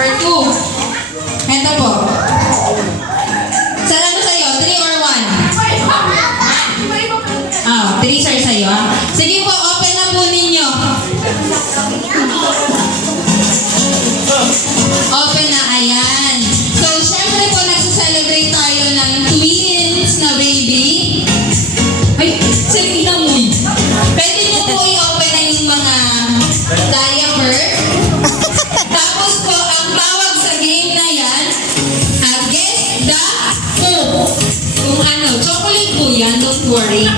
Number 2. Ito po. Saan ano sa'yo? 3 or 1? Ah, 3 sir sa'yo ah. Sige po, open na po ninyo. Open na, ayan. So, syempre po, nagsiselebrate tayo ng twins na baby. Ay, sige na mo. Pwede niyo po i-open na yung mga diaper. Tapos po, ang tawag sa game na yan, guess the food. Kung ano, chocolate po yan, don't worry.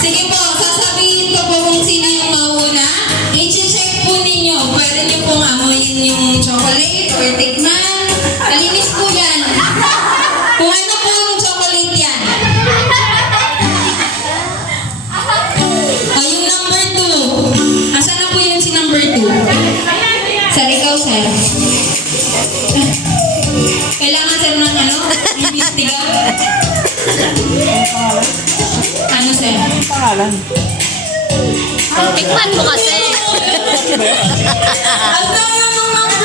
Sige po, sasabihin ko po kung sino yung mauna. I-check po ninyo. Pwede niyo pong amoyin yung chocolate or tikman. Kalinis po yan. Kung ano po yung chocolate yan. Yung number 2. Asan na po yun si number 2? Sir, ikaw, sir. Kailangan, sir, ng ano? Investiga. Ano, sir? Pangalan. Tikman mo kasi. Ang dami ng number 2.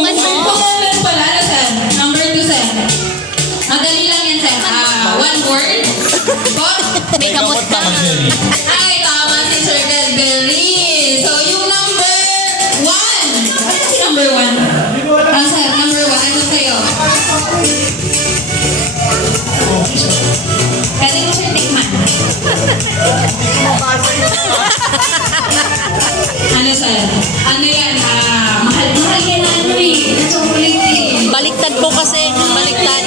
Pangalan pala, ano, sir? Number 2, sir. Madali lang yan, sir. One word. Po? May kamot ka. Ay, tama si Sir Delberry. So, yung number 1. Ano si number 1? Sir, number 1. Ano sa'yo? Pwede mo siya tikman. Ano, sir? Ano yan? Mahal yan na ano eh. Chocolate eh. Baliktad po kasi. Baliktad.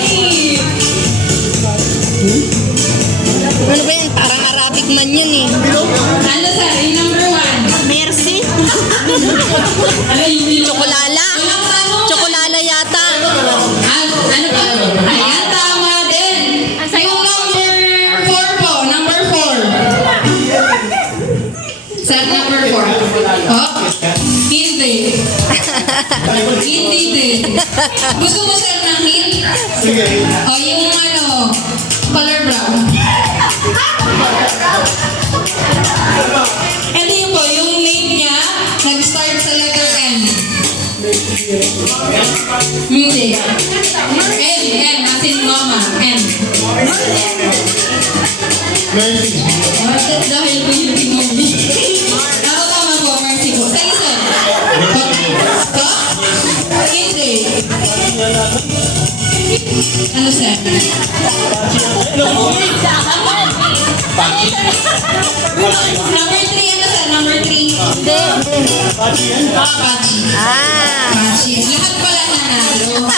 Ano ba yan? Parang Arabic man yun eh. Ano, sir? Yung number 1. Mercy? Ano yung Chokolala? Walang tanong. Chokolala yata. Ano ba? Ayan, tama din. Yung number 4 po. Number 4. Sa number 4. Oh? Hindi. Hindi din. Gusto mo, sir, ng hint? Sige. O, yung ano, color brown. Ito yun po, yung name niya, nag-start sa letter M. Music. M, as in mama, M. Mercy. Bakit dahil ko yung tinumi? Ako tama po, Mercy po. Sa'yo, sir. Po? Hindi. Ano, sir? Number 3, ano, sir? Number 3. Hindi. Pachi. Ah. Pachi. Lahat pala nanalo.